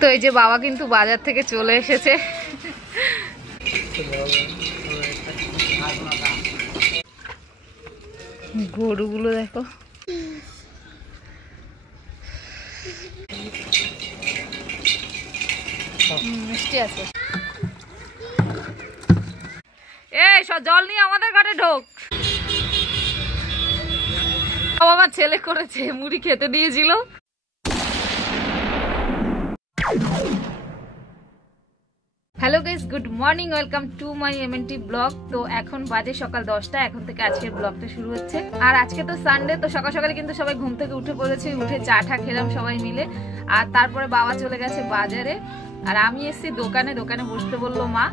তো এই যে বাবা কিন্তু বাজার থেকে চলে এসেছে। গরুগুলো দেখো, মিষ্টি আছে। এই সব জল নিয়ে আমাদের ঘাটে ঢোক। আমার ছেলে করেছে, মুড়ি খেতে দিয়েছিল। Hello guys, good morning, welcome to my MNT blog. তো এখন বাজে সকাল 10টা, এখন থেকে আজকের ব্লগটা শুরু হচ্ছে। আর আজকে তো সানডে, তো সকাল সকালে কিন্তু সবাই ঘুম থেকে উঠে পড়েছে, উঠে চা টা খেলাম সবাই মিলে। আর তারপরে বাবা চলে গেছে বাজারে, আর আমি এসেছি দোকানে বসতে বললো মা।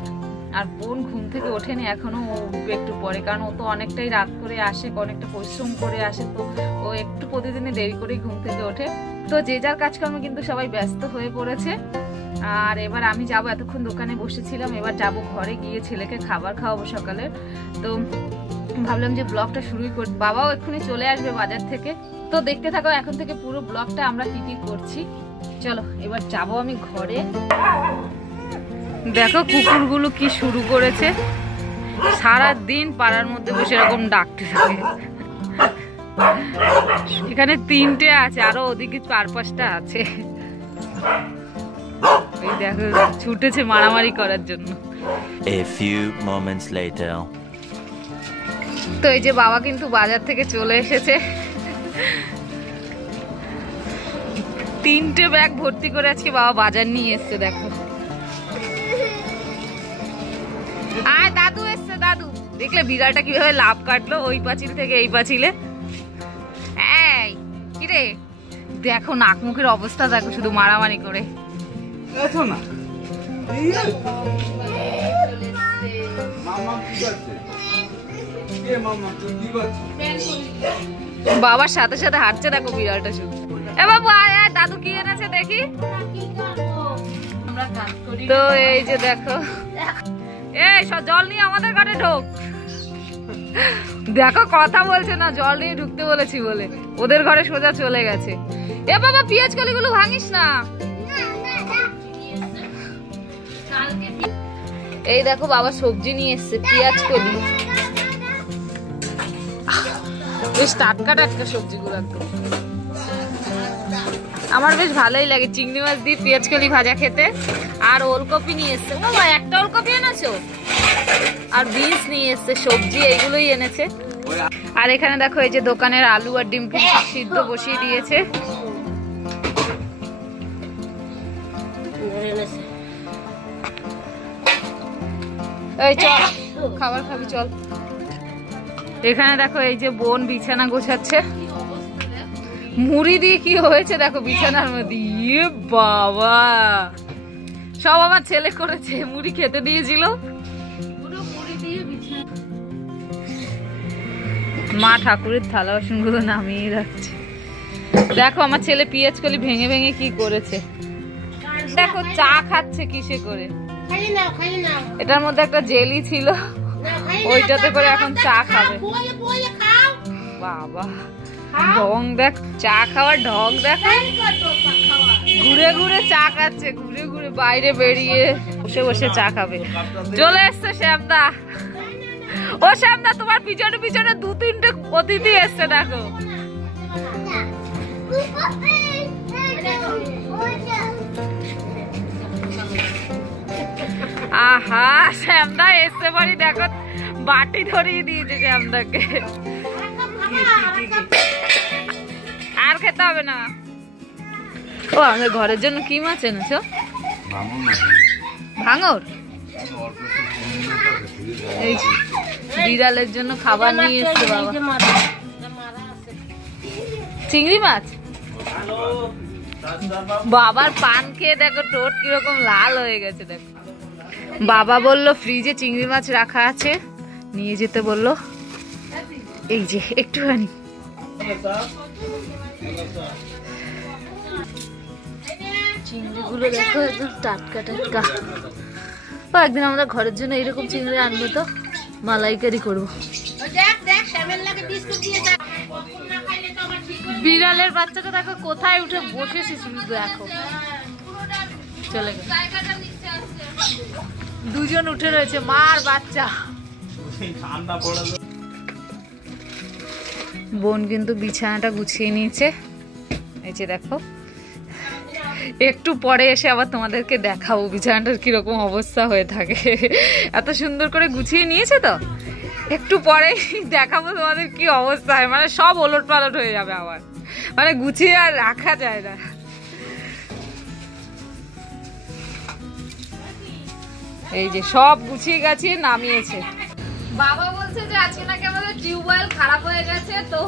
আর বোন ঘুম থেকে ওঠেনি এখনো, ও উঠবে একটু পরে, কারণ ও তো অনেকটাই রাত করে আসে, অনেকটা পরিশ্রম করে আসে, তো ও একটু প্রতিদিনই দেরি করেই ঘুম থেকে ওঠে। তো যে যার কাজকর্মে কিন্তু সবাই ব্যস্ত হয়ে পড়েছে। আর এবার আমি যাব, এতক্ষণ দোকানে বসেছিলাম, এবার যাব ঘরে গিয়ে ছেলেকে খাবার খাওয়াবো সকালে। তো ভাবলাম যে ব্লগটা শুরুই করি, বাবাও এক্ষুনি চলে আসবে বাজার থেকে। তো দেখতে থাকো এখন থেকে পুরো ব্লগটা আমরা কি কি করছি। চলো এবার যাব আমি ঘরে। দেখো কুকুরগুলো কি শুরু করেছে, সারা দিন পাড়ার মধ্যে বসে এরকম ডাকতে থাকে। এখানে 3টে আছে, আরো ওদিকে 4-5টা আছে। এই দেখো ছুটেছে মারামারি করার জন্য। A few moments later. তো এই যে বাবা কিন্তু বাজার থেকে চলে এসেছে, 3টে ব্যাগ ভর্তি করে আজকে বাবা বাজার নিয়ে এসছে। দেখো আয় দাদু এসছে, দাদু দেখলে বিড়ালটা কিভাবে লাভ কাটলো ওই পাঁচিল থেকে এই পাঁচিলে। এই কিরে দেখো নাক মুখের অবস্থা দেখো, শুধু মারামারি করে। বাবার সাথে সাথে হাঁটছে দেখো বিড়ালটা শুধু। এ বাবু আয় আয়, দাদু কি এনেছে দেখি। তো এই যে দেখো, এই সব জল নিয়ে আমাদের ঘাটে ঢোক। দেখো কথা বলছে না, জল নিয়ে ঢুকতে বলেছি বলে ওদের ঘরে সোজা চলে গেছে। এ বাবা পেঁয়াজ কলিগুলো ভাঙিস না। এই দেখো বাবা সবজি নিয়ে এসছে, পেঁয়াজ কলি, বেশ টাটকা টাটকা সবজিগুলো একদম। আমার বেশ ভালোই লাগে চিংড়ি মাছ দিয়ে পেঁয়াজ কলি ভাজা খেতে। আর ওলকপি নিয়ে এসছে, ও ভাই একটা ওলকপি এনেছো। আর বিনস নিয়ে এসছে, সবজি এইগুলোই এনেছে। আর এখানে দেখো এই যে দোকানের আলু আর ডিম সিদ্ধ বসিয়ে দিয়েছে। এই চল খাবার খাবি চল। এখানে দেখো এই যে বোন বিছানা গোছাচ্ছে, মুড়ি দিয়ে কি হয়েছে দেখো বিছানার মধ্যে। ইয়ে বাবা, সব আমার ছেলে করেছে, মুড়ি খেতে দিয়েছিল। মা ঠাকুরের থালা বাসন গুলো নামিয়ে রাখছে। দেখো আমার ছেলে পেঁয়াজ কলি ভেঙে ভেঙে কি করেছে। দেখো চা খাচ্ছে কিসে করে, এটার মধ্যে একটা জেলি ছিল, ওইটাতে করে এখন চা খাবে। বাবা ঢং দেখ, চা খাওয়ার ঢং দেখ, ঘুরে ঘুরে চা খাচ্ছে, ঘুরে ঘুরে বাইরে বেরিয়ে বসে বসে চা খাবে। চলে এসছে শ্যামদা। ও শ্যামদা তোমার পিছনে পিছনে 2-3টে অতিথি এসছে দেখো। আহা শ্যামদা এসছে বাড়ি, দেখো বাটি ধরিয়ে দিয়েছে শ্যামদাকে। আর খেতে হবে না। ও আমাদের ঘরের জন্য কি মাছ এনেছো? ভাঙর। এই বিড়ালের জন্য খাবার নিয়ে এসছে বাবা, চিংড়ি মাছ। বাবার পান খেয়ে দেখো ঠোঁট কিরকম লাল হয়ে গেছে দেখো। বাবা বললো ফ্রিজে চিংড়ি মাছ রাখা আছে, নিয়ে যেতে বললো। এই যে একটুখানি চিংড়িগুলো দেখো একদম টাটকা টাটকা। একদিন আমরা ঘরের জন্য এরকম চিংড়ি আনবো, তো মালাইকারি করবো। বিড়ালের বাচ্চাটা দেখো কোথায় উঠে বসেছে শুধু দেখো। চলে গেল। দুজন উঠে রয়েছে, মা আর বাচ্চা। বোন কিন্তু বিছানাটা গুছিয়ে নিয়েছে, এই যে দেখো। একটু পরে এসে আবার তোমাদেরকে দেখাবো বিছানাটার কিরকম অবস্থা হয়ে থাকে। এত সুন্দর করে গুছিয়ে নিয়েছে তো, একটু পরে দেখাবো তোমাদের কি অবস্থা হয়। মানে সব ওলট পালট হয়ে যাবে আবার, মানে গুছিয়ে আর রাখা যায় না। এই যে সব গুছিয়ে গাছিয়ে নামিয়েছে। বাবা বলছে যে আজকে নাকি আমাদের টিউবওয়েল খারাপ হয়ে গেছে, তো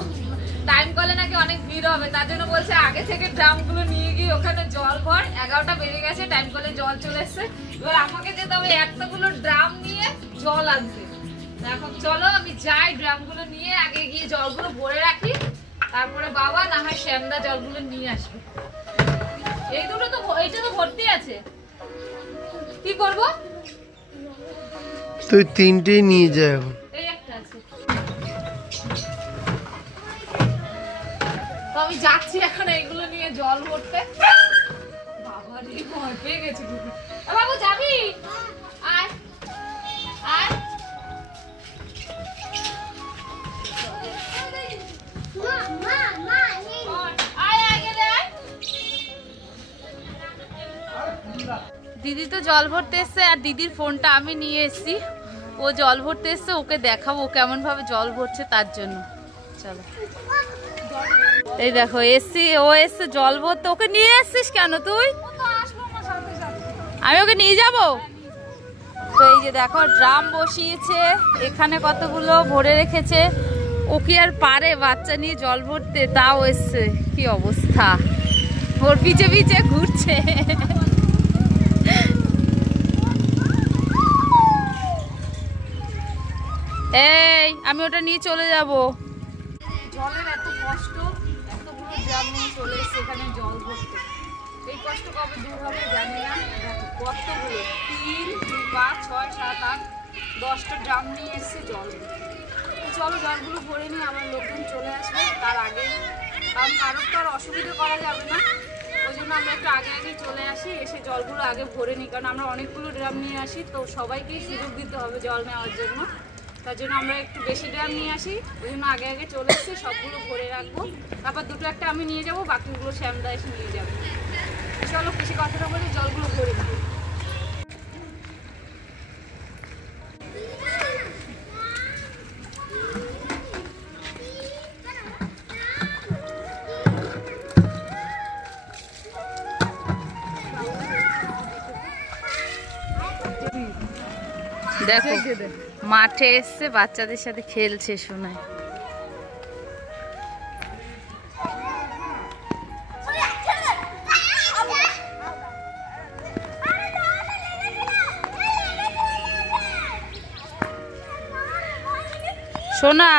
টাইম কলে নাকি অনেক ভিড় হবে, তার জন্য বলছে আগে থেকে ড্রামগুলো নিয়ে গিয়ে ওখানে জল ভর। 11টা বেজে গেছে, টাইম কলে জল চলে এসছে। এবার আমাকে যেতে হবে এতগুলো ড্রাম নিয়ে জল আনতে। এখন চলো আমি যাই, ড্রামগুলো নিয়ে আগে গিয়ে জলগুলো ভরে রাখি, তারপরে বাবা না হয় শ্যামদা জলগুলো নিয়ে আসবে। এই দুটো তো, এইটা তো ভর্তি আছে, কি করবো? তুই তিনটেই নিয়ে যা এখন। এই একটা আছে, তো আমি যাচ্ছি এখন এইগুলো নিয়ে জল ভরতে। বাবা রে, ভয় পেয়ে গেছে। বাবু যাবি? আয় আয়। দিদি তো জল ভরতে এসছে, আর দিদির ফোনটা আমি নিয়ে এসছি। ও জল ভরতে এসছে, ওকে দেখাবো কেমন ভাবে জল ভরছে, তার জন্য চলো। এই দেখো এসছি, ও এসছে জল ভরতে। ওকে নিয়ে এসছিস কেন তুই? আমি ওকে নিয়ে যাব তো। এই যে দেখো ড্রাম বসিয়েছে, এখানে কতগুলো ভরে রেখেছে। ও কি আর পারে বাচ্চা নিয়ে জল ভরতে, তাও এসছে। কি অবস্থা, ওর পিছে পিছে ঘুরছে। এই আমি ওটা নিয়ে চলে যাব। জলের এত কষ্ট, এতগুলো ড্রাম নিয়ে চলে এসছে এখানে জল ভরতে। এই কষ্ট কবে দূর হবে জানি না। কতগুলো, 3, 5, 6, 7, 8, 10টা ড্রাম নিয়ে এসছে জল। চলো জলগুলো ভরে নিয়ে আমার লোকজন চলে আসবে তার আগে, কারণ কারোর তো আর অসুবিধা করা যাবে না। ওই জন্য আমরা একটু আগে আগেই চলে আসি, এসে জলগুলো আগে ভরে নিই। কারণ আমরা অনেকগুলো ড্রাম নিয়ে আসি, তো সবাইকেই সুযোগ দিতে হবে জল নেওয়ার জন্য। তার জন্য আমরা একটু বেশি ড্রাম নিয়ে আসি, ওই জন্য আগে আগে চলে এসেছি। সবগুলো ভরে রাখবো, তারপর দুটো একটা আমি নিয়ে যাবো, বাকিগুলো শ্যামদা এসে নিয়ে যাবে। চলো বেশি কথাটা বলে জলগুলো ভরে দিই। দেখো মাঠে এসছে, বাচ্চাদের সাথে খেলছে শোনায়। সোনা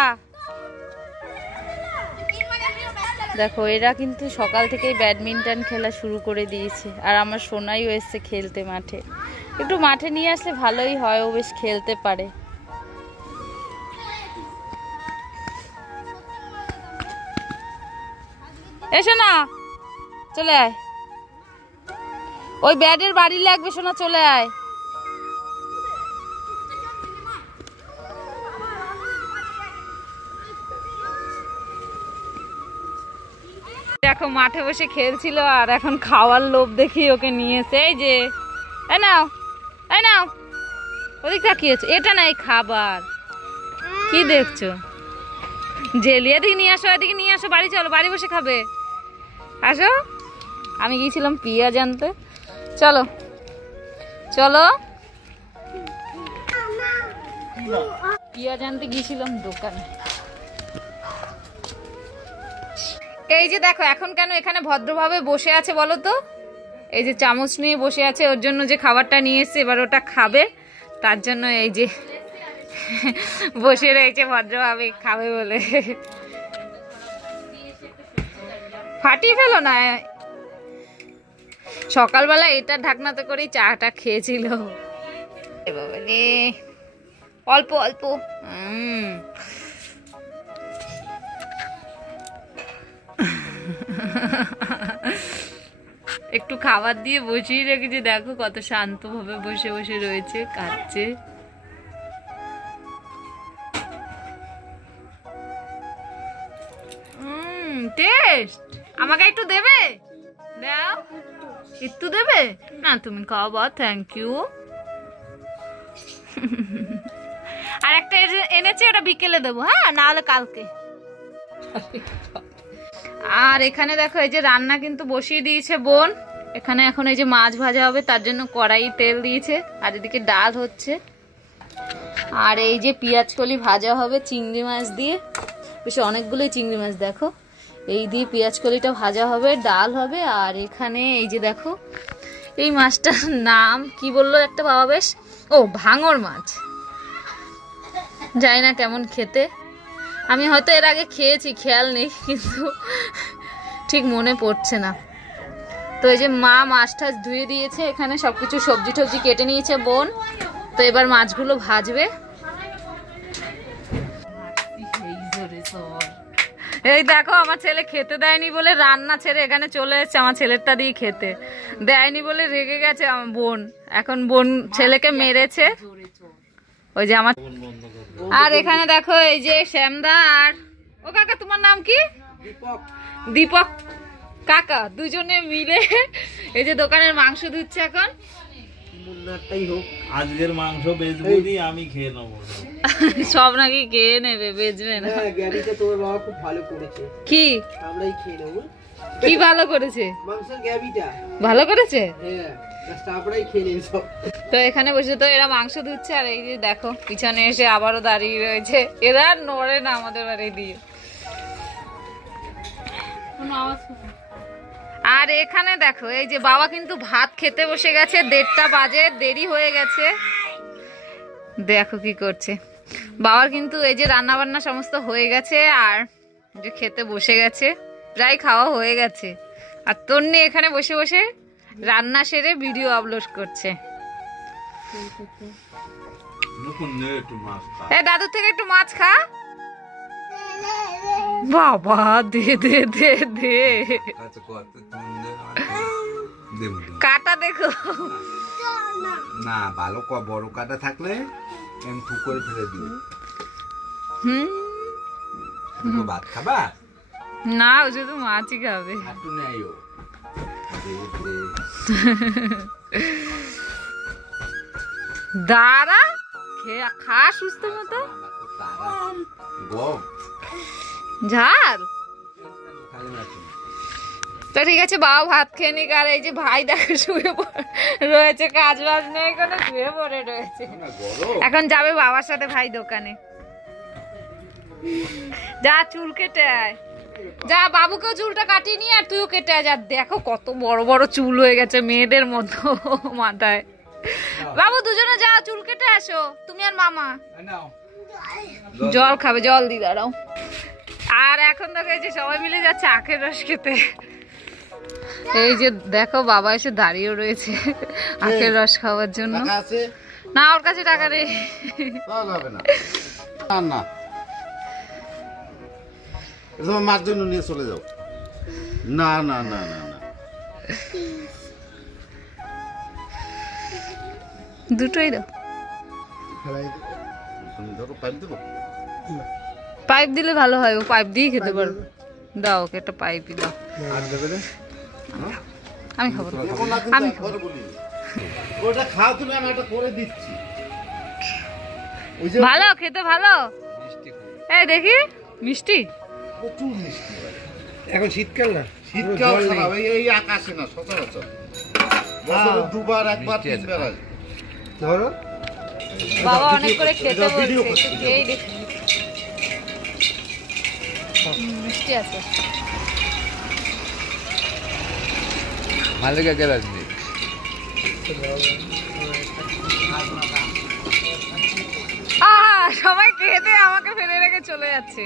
দেখো, এরা কিন্তু সকাল থেকেই ব্যাডমিন্টন খেলা শুরু করে দিয়েছে, আর আমার সোনাইও এসছে খেলতে মাঠে। একটু মাঠে নিয়ে আসলে ভালোই হয়, ও বেশ খেলতে পারে। এসো না, চলে আয়, ওই ব্যাটের বাড়ি লাগবে। সোনা চলে আয়। দেখো মাঠে বসে খেলছিল, আর এখন খাওয়ার লোভ দেখি ওকে নিয়েছে। এই যে এই নাও, এই নাও, ওদিক তাকিয়েছো, এটা নাই খাবার। কি দেখছো? জেলি এদিকে নিয়ে আসো, এদিকে নিয়ে আসো, বাড়ি চলো, বাড়ি বসে খাবে। আসো, আমি গিয়েছিলাম পেঁয়াজ আনতে। চলো চলো, পেঁয়াজ আনতে গিয়েছিলাম দোকানে। এই যে দেখো এখন কেন এখানে ভদ্রভাবে বসে আছে বলো তো? এই যে চামচ নিয়ে বসে আছে, ওর জন্য যে খাবারটা নিয়ে এসছে এবার ওটা খাবে, তার জন্য এই যে বসে রয়েছে ভদ্রভাবে খাবে বলে। ফাটিয়ে ফেলো না। সকালবেলা এটা ঢাকনাতে করেই চাটা খেয়েছিল। বাবা রে, অল্প অল্প। একটু খাবার দিয়ে বসিয়ে রেখেছি, দেখো কত শান্তভাবে বসে বসে রয়েছে, খাচ্ছে। টেস্ট আমাকে একটু দেবে, দাও একটু দেবে না, তুমি খাওয়া, থ্যাংক ইউ। আর একটা এনেছি, ওটা বিকেলে দেবো, হ্যাঁ, না হলে কালকে। আর এখানে দেখো এই যে রান্না কিন্তু বসিয়ে দিয়েছে বোন। এখানে এখন এই যে মাছ ভাজা হবে, তার জন্য কড়াই তেল দিয়েছে, আর এদিকে ডাল হচ্ছে। আর এই যে পেঁয়াজ কলি ভাজা হবে চিংড়ি মাছ দিয়ে, বেশ অনেকগুলোই চিংড়ি মাছ, দেখো এই দিয়ে পেঁয়াজ কলিটা ভাজা হবে, ডাল হবে। আর এখানে এই যে দেখো এই মাছটার নাম কি বললো একটা বাবা, বেশ, ও ভাঙর মাছ, জানি না কেমন খেতে, আমি হয়তো এর আগে খেয়েছি, খেয়াল নেই, কিন্তু ঠিক মনে পড়ছে না। তো এই যে মা মাছ টাছ ধুয়ে দিয়েছে, এখানে সবকিছু সবজি টবজি কেটে নিয়েছে বোন। তো এবার মাছগুলো ভাজবে। এই দেখো আমার ছেলে খেতে দেয়নি বলে রান্না ছেড়ে এখানে চলে এসেছে আমার ছেলেরটা দিয়ে খেতে, দেয়নি বলে রেগে গেছে আমার বোন। এখন বোন ছেলেকে মেরেছে, ওই যে আমার। আর এখানে দেখো এই যে শ্যামদা আর ও কাকা, তোমার নাম কি? দীপক কাকা, দুজনে মিলে এই যে দোকানের মাংস ধুচ্ছে এখন। আজকের মাংস বেচবি, আমি খেয়ে নেবো। সব নাকি খেয়ে নেবে, বেচবে না। কি কি ভালো করেছে? ভালো করেছে তো। এখানে বসে তো এরা মাংস ধুচ্ছে, আর এই যে দেখো পিছনে এসে আবারও দাঁড়িয়ে রয়েছে, এরা নড়ে না আমাদের বাড়ি দিয়ে। আর এখানে দেখো এই যে বাবা কিন্তু ভাত খেতে বসে গেছে, 1:30টা বাজে, দেরি হয়ে গেছে। দেখো কি করছে বাবার, কিন্তু এই যে রান্না বান্না সমস্ত হয়ে গেছে, আর যে খেতে বসে গেছে, প্রায় খাওয়া হয়ে গেছে। আর তন্নি এখানে বসে বসে রান্না সেরে ভিডিও আপলোড করছে। দাদুর থেকে একটু মাছ খা বাবা, দে দে দে দে, কাটা দেখো না, ভালো বড় কাটা থাকলে আমি থুক করে ফেলে দিই। ভাত খাবা না, ও শুধু মাছই খাবে। দাঁড়া, খা সুস্থ মতো। ঝাল তো ঠিক আছে, বাবা ভাত খেয়ে নিক। আর এই যে ভাই দেখো শুয়ে রয়েছে, কাজ বাজ নেই কোনো, শুয়ে পড়ে রয়েছে। এখন যাবে বাবার সাথে ভাই দোকানে। যা চুল কেটে আয়, যা বাবুকেও চুলটা কাটিয়ে নিয়ে, আর তুইও কেটে আয়। যা, দেখো কত বড় বড় চুল হয়ে গেছে মেয়েদের মতো মাথায়। বাবু দুজনে যাও, চুল কেটে আসো, তুমি আর মামা। জল খাবে, জল দি দাঁড়াও। আর এখন দেখো এই যে সবাই মিলে যাচ্ছে আখের রস খেতে। এই যে দেখো বাবা এসে দাঁড়িয়ে রয়েছে আখের রস খাওয়ার জন্য। না, ওর কাছে টাকা নেই। মার জন্য নিয়ে চলে যাও। না না না না না, দুটোই দাও। পাইপ দেবো? পাইপ দিলে ভালো হয়, ও পাইপ দিয়েই খেতে পারবে। দাও ওকে একটা পাইপই দাও। আমি খাবো, আমি ওটা খাও তুমি, আমি একটা করে দিচ্ছি। ভালো খেতে, ভালো। এই দেখি মিষ্টি, প্রচুর মিষ্টি। এখন শীতকাল না, শীতকাল খারাপ, এই আকাশে না, সচরাচর বছরে দুবার একবার তিনবার আসে। ধরো বাবা অনেক করে খেতে বলছে, খেয়েই দেখি। মিষ্টি আছে। মালিকা কে রাজনী সবাই খেতে আমাকে ফেলে রেখে চলে যাচ্ছে।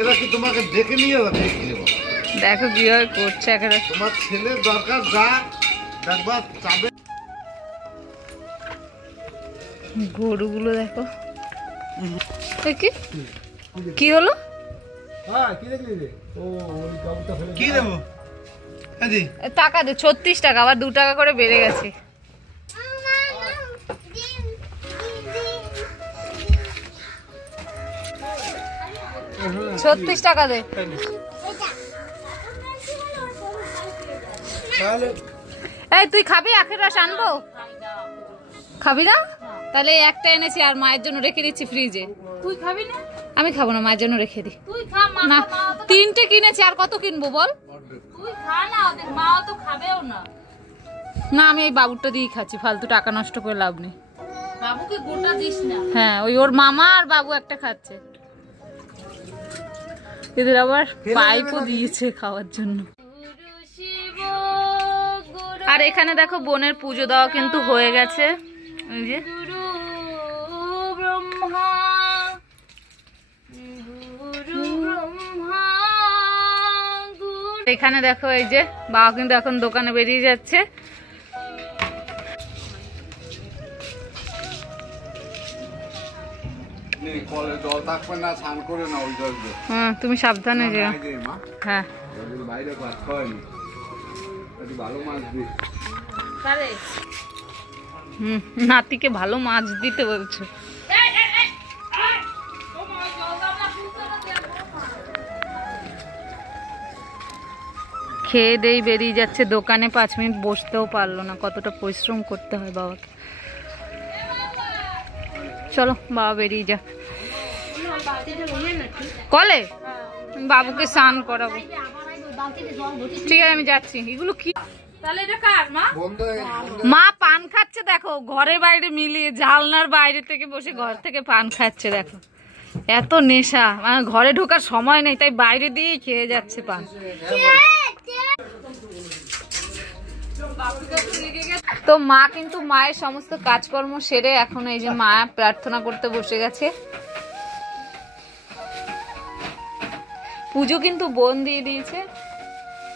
এরা কি তোমাকে ডেকে নিয়ে যাবে? দেখো কিভাবে করছে এখানে। তোমার ছেলের দরকার যা দেখবা চাবে। গরুগুলো দেখো, কি হলো? হ্যাঁ, কি দেখলি রে? ও ওই কাউটা ফেলে কি দেবো? আদি টাকা দে, 36 টাকা, আবার 2 টাকা করে বেড়ে গেছে। ছত্রিশ টাকা দে। তাহলে এই তুই খাবি আখের রস আনবো? খাবি না? তাহলে এই একটা এনেছি আর মায়ের জন্য রেখে দিচ্ছি ফ্রিজে। তুই খাবি না? আমি খাবো না, মায়ের জন্য রেখে দি। তুই খা, মা না 3টে কিনেছি, আর কত কিনবো বল? তুই খা না, ওদের মাও তো খাবেও না। না আমি এই বাবুরটা দিয়েই খাচ্ছি, ফালতু টাকা নষ্ট করে লাভ নেই। বাবুকে গোটা দিস না। হ্যাঁ ওই ওর মামা আর বাবু একটা খাচ্ছে। এদের আবার পাইপও দিয়েছে খাওয়ার জন্য। আর এখানে দেখো বোনের পুজো দেওয়া কিন্তু হয়ে গেছে। ওই যে এখানে দেখো এই যে বাবা কিন্তু এখন দোকানে বেরিয়ে যাচ্ছে। কলে জল থাকবে না, স্নান করে না ওই জল দিয়ে। হ্যাঁ তুমি সাবধানে যেও। নাই রে মা, হ্যাঁ বাইরে কাজ করেনি, একটু ভালো মাছ দিস। নাতিকে ভালো মাছ দিতে বলছো। খেয়ে দেই বেরিয়ে যাচ্ছে দোকানে, 5 মিনিট বসতেও পারলো না, কতটা পরিশ্রম করতে হয় বাবাকে। চলো বাবা বেরিয়ে যাক কলে, বাবুকে স্নান করাবো। ঠিক আছে আমি যাচ্ছি। এগুলো কি? তাহলে এটা কার মা? মা পান খাচ্ছে দেখো, ঘরে বাইরে মিলিয়ে, জানলার বাইরে থেকে বসে ঘর থেকে পান খাচ্ছে দেখো। এত নেশা, মানে ঘরে ঢোকার সময় নেই, তাই বাইরে দিয়েই খেয়ে যাচ্ছে পান। তো মা কিন্তু মায়ের সমস্ত কাজকর্ম সেরে এখন এই যে মা প্রার্থনা করতে বসে গেছে। পুজো কিন্তু বোন দিয়ে দিয়েছে,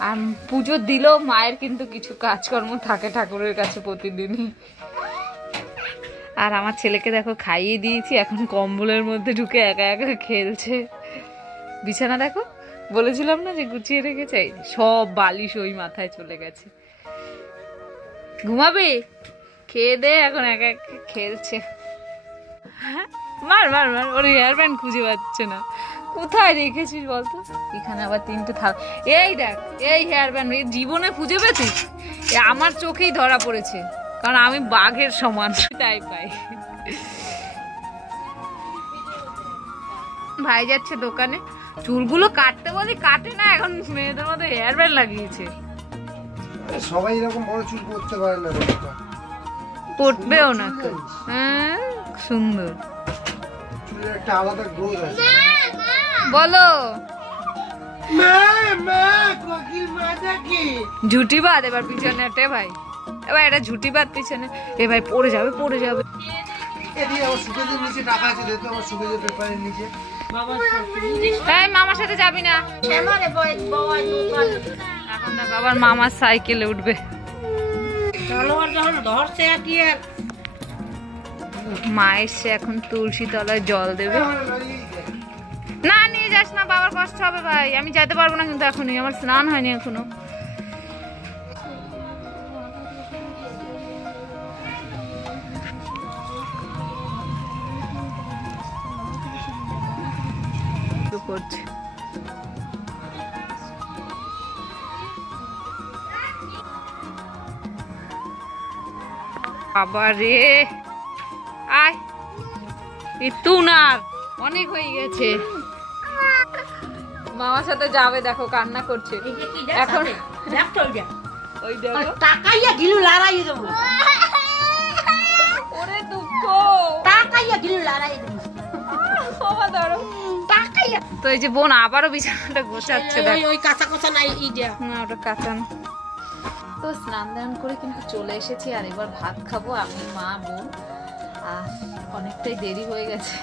আর পুজো দিলেও মায়ের কিন্তু কিছু কাজকর্ম থাকে ঠাকুরের কাছে প্রতিদিনই। আর আমার ছেলেকে দেখো খাইয়ে দিয়েছি, এখন কম্বলের মধ্যে ঢুকে একা একা খেলছে। বিছানা দেখো, বলেছিলাম না যে গুছিয়ে রেখেছে, সব বালিশ ওই মাথায় চলে গেছে। ঘুমাবে? খেয়ে দে এখন একা একা খেলছে। মার মার মার, ওর হেয়ার ব্যান্ড খুঁজে পাচ্ছে না, কোথায় রেখেছিস বলতো? এখানে আবার 3টে থাক। এই দেখ এই হেয়ার ব্যান্ড, এই জীবনে খুঁজে পেয়েছিস? আমার চোখেই ধরা পড়েছে, কারণ আমি বাঘের সমান তাই পাই। ভাই যাচ্ছে দোকানে, চুলগুলো কাটতে বলি কাটে না, এখন মেয়েদের মতো হেয়ার ব্যান্ড লাগিয়েছে। সবাই এরকম বড় চুল করতে পারে না, পড়বেও না তো। হ্যাঁ সুন্দর, চুলের একটা আলাদা গ্রোথ আছে। বলো মা মা কোকিল মাথা কি ঝুটি বাদ, এবার পিছনে একটা ভাই, এবার এটা ঝুটি বাদ পিছনে। এ ভাই পড়ে যাবে পড়ে যাবে। এদিকে আমার সুকেজের নিচে টাকা আছে, দেখো আমার সুকেজের পেপারের নিচে। এই মামার সাথে যাবি না এখন, দেখো আবার মামার সাইকেলে উঠবে। মা এসে এখন তুলসী তলায় জল দেবে। না নিয়ে যাস না, বাবার কষ্ট হবে ভাই, আমি যেতে পারবো না কিন্তু এখনই, আমার স্নান হয়নি এখনো। করছে বাবা রে, আয় একটু না, অনেক হয়ে গেছে। মামার সাথে যাবে, দেখো কান্না করছে এখন। ওই দেখো টাকাইয়া গিলু লড়াই দেবো, ওরে দুঃখ, টাকাইয়া গিলু লড়াই দেবো, বাবা ধরো টাকাইয়া। তো এই যে বোন আবারও বিছানাটা গোছাচ্ছে, দেখো ওই কাঁচা কাঁচা নাই ইটা না, ওটা কাঁচা না। তো স্নান দান করে কিন্তু চলে এসেছি, আর এবার ভাত খাবো আমি মা বোন। আর অনেকটাই দেরি হয়ে গেছে,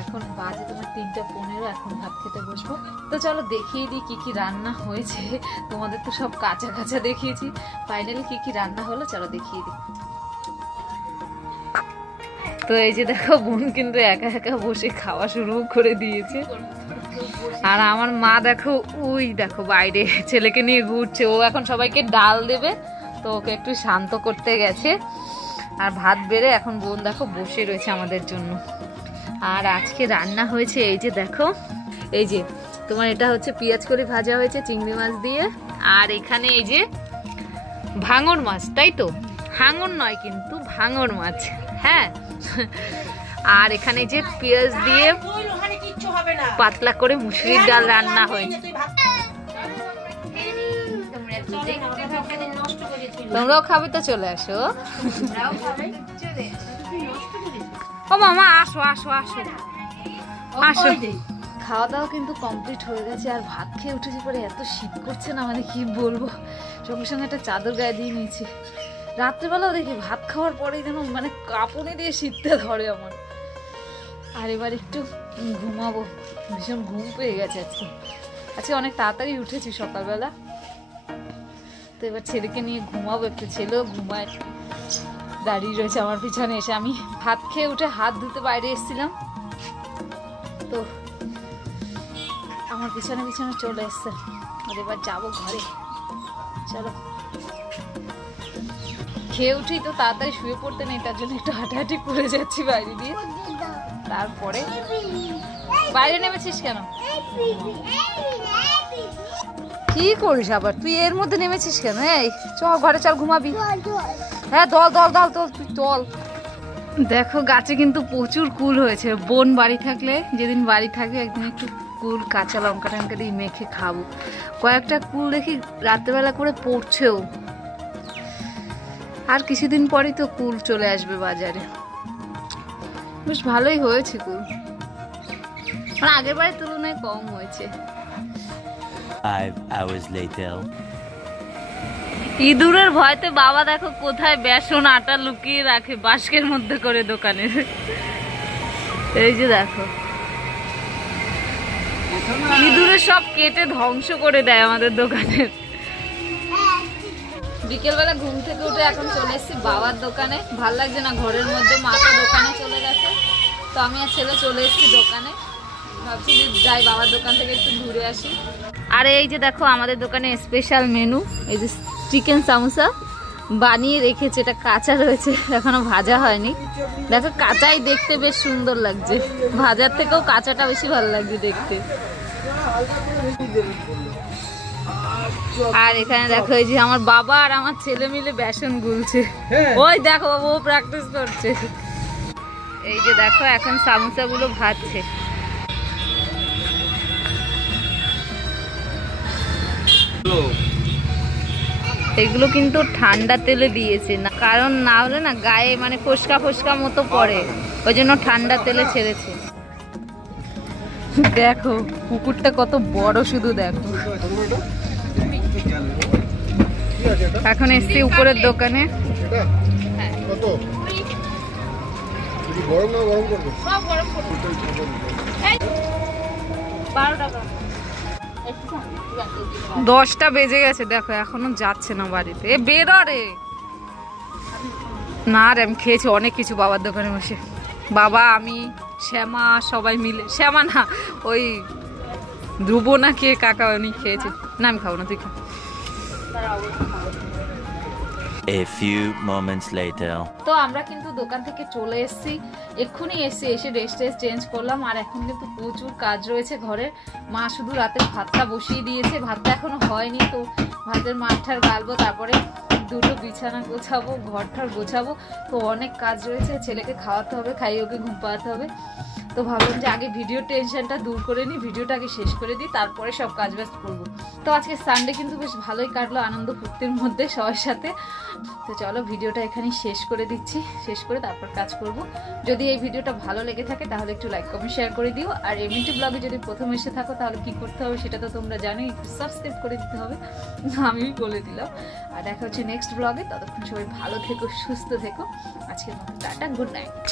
এখন বাজে তোমার 3:15, এখন ভাত খেতে বসবো। তো চলো দেখিয়ে দিই কি কি রান্না হয়েছে, তোমাদের তো সব কাঁচা কাঁচা দেখিয়েছি, ফাইনালি কি কি রান্না হলো চলো দেখিয়ে দিই। তো এই যে দেখো বোন কিন্তু একা একা বসে খাওয়া শুরু করে দিয়েছে। আর আমার মা দেখো ওই দেখো বাইরে ছেলেকে নিয়ে ঘুরছে, ও এখন সবাইকে ডাল দেবে তো ওকে একটু শান্ত করতে গেছে। আর ভাত বেড়ে এখন বোন দেখো বসে রয়েছে আমাদের জন্য। আর আজকে রান্না হয়েছে এই যে দেখো, এই যে তোমার এটা হচ্ছে পেঁয়াজ কলি ভাজা হয়েছে চিংড়ি মাছ দিয়ে, আর এখানে এই যে ভাঙর মাছ, তাই তো, হাঙর নয় কিন্তু ভাঙর মাছ, হ্যাঁ। আর এখানে যে পেঁয়াজ দিয়ে কিচ্ছু হবে না, পাতলা করে মুসুরির ডাল রান্না হয়েছে। তোমরাও খাবে তো চলে আসো। ও মামা আসো আসো আসো আসো। খাওয়া দাওয়া কিন্তু কমপ্লিট হয়ে গেছে, আর ভাত খেয়ে উঠেছি পরে এত শীত করছে না, মানে কি বলবো, সঙ্গে সঙ্গে একটা চাদর গায়ে দিয়ে নিয়েছি। রাত্রেবেলাও দেখি ভাত খাওয়ার পরেই যেন মানে কাঁপুনি দিয়ে শীতটা ধরে আমার। আর এবার একটু ঘুমাবো, ভীষণ ঘুম পেয়ে গেছে আজকে। আজকে অনেক তাড়াতাড়ি উঠেছি সকালবেলা, তো এবার ছেলেকে নিয়ে ঘুমাবো একটু। ছেলেও ঘুমায়, দাঁড়িয়ে রয়েছে আমার পিছনে এসে। আমি ভাত খেয়ে উঠে হাত ধুতে বাইরে এসেছিলাম, তো আমার পিছনে পিছনে চলে এসছে। আর এবার যাবো ঘরে, চলো। খেয়ে উঠেই তো তাড়াতাড়ি শুয়ে পড়তে নেই, তার জন্য একটু হাঁটাহাঁটি করে যাচ্ছি বাইরে দিয়ে। তারপরে বাইরে নেমেছিস কেন, কি করিস আবার তুই এর মধ্যে নেমেছিস কেন? এই চল ঘরে চল, ঘুমাবি। হ্যাঁ দল দল দল দল তুই চল। দেখো গাছে কিন্তু প্রচুর কুল হয়েছে। বোন বাড়ি থাকলে, যেদিন বাড়ি থাকবে একদিন একটু কুল কাঁচা লঙ্কা টঙ্কা দিয়ে মেখে খাবো। কয়েকটা কুল দেখি রাত্রেবেলা করে পড়ছেও। আর কিছুদিন পরেই তো কুল চলে আসবে বাজারে। বেশ ভালোই হয়েছে কুল, মানে আগের বারের তুলনায় কম হয়েছে। 5 hours later. ইঁদুরের ভয়তে বাবা দেখো কোথায় বেসন আটা লুকিয়ে রাখে বাস্কের মধ্যে করে দোকানে। এই যে দেখো ইঁদুরে সব কেটে ধ্বংস করে দেয় আমাদের দোকানের। বিকেলবেলা ঘুম থেকে উঠে এখন চলে এসেছি বাবার দোকানে। ভাল লাগছে না ঘরের মধ্যে, মা তো দোকানে চলে গেছে, তো আমি আর ছেলে চলে এসেছি দোকানে। ভাবছি যে যাই বাবার দোকান থেকে একটু ঘুরে আসি। আর এই যে দেখো আমাদের দোকানে স্পেশাল মেনু, এই যে চিকেন সামোসা বানিয়ে রেখেছে, এটা কাঁচা রয়েছে এখনো ভাজা হয়নি। দেখো কাঁচাই দেখতে বেশ সুন্দর লাগছে, ভাজার থেকেও কাঁচাটা বেশি ভালো লাগছে দেখতে। আর এখানে দেখো এই যে আমার বাবা আর আমার ছেলে মিলে বেসন গুলছে। ওই দেখো বাবু প্র্যাকটিস করছে। এই যে দেখো এখন সামোসা গুলো ভাজছে। এগুলো কিন্তু ঠান্ডা তেলে দিয়েছে না, কারণ না হলে না গায়ে মানে ফোসকা ফোসকা মতো পড়ে, ওই জন্য ঠান্ডা তেলে ছেড়েছে। দেখো পুকুরটা কত বড়, শুধু দেখো। এখন এসছি উপরের দোকানে। কত গরম না গরম করবে? সব গরম করবো। 12 টাকা। 10টা বেজে গেছে, দেখো এখনো যাচ্ছে না বাড়িতে। এ বেরো রে। না রে আমি খেয়েছি অনেক কিছু বাবার দোকানে বসে, বাবা আমি শ্যামা সবাই মিলে। শ্যামা না ওই ধ্রুব না কে কাকা উনি খেয়েছে। না আমি খাবো না, তুই খা। A few moments later. তো আমরা কিন্তু দোকান থেকে চলে এসেছি, এক্ষুনি এসে ড্রেস চেঞ্জ করলাম। আর এখন কিন্তু প্রচুর কাজ রয়েছে ঘরে। মা শুধু রাতে ভাতটা বসিয়ে দিয়েছে, ভাতটা এখনো হয়নি, তো ভাতের মাঠটার গালবো, তারপরে দুটো বিছানা গোছাবো, ঘরটার গোছাবো, তো অনেক কাজ রয়েছে। ছেলেকে খাওয়াতে হবে, খাইয়ে ওকে ঘুম পাড়াতে হবে। তো ভাবলাম যে আগে ভিডিও টেনশনটা দূর করে নিই, ভিডিওটা আগে শেষ করে দিই, তারপরে সব কাজ বাজ করবো। তো আজকে সানডে কিন্তু বেশ ভালোই কাটলো, আনন্দ ফুর্তির মধ্যে সবার সাথে। তো চলো ভিডিওটা এখানেই শেষ করে দিচ্ছি, শেষ করে তারপর কাজ করব। যদি এই ভিডিওটা ভালো লেগে থাকে তাহলে একটু লাইক কমেন্ট শেয়ার করে দিও। আর এমএনটি ব্লগে যদি প্রথম এসে থাকো তাহলে কি করতে হবে সেটা তো তোমরা জানোই, একটু সাবস্ক্রাইব করে দিতে হবে, আমি বলে দিলাম। আর দেখা হচ্ছে নেক্সট ব্লগে, ততক্ষণ সবাই ভালো থেকো, সুস্থ থেকো। আজকের মতো টাটা, গুড নাইট।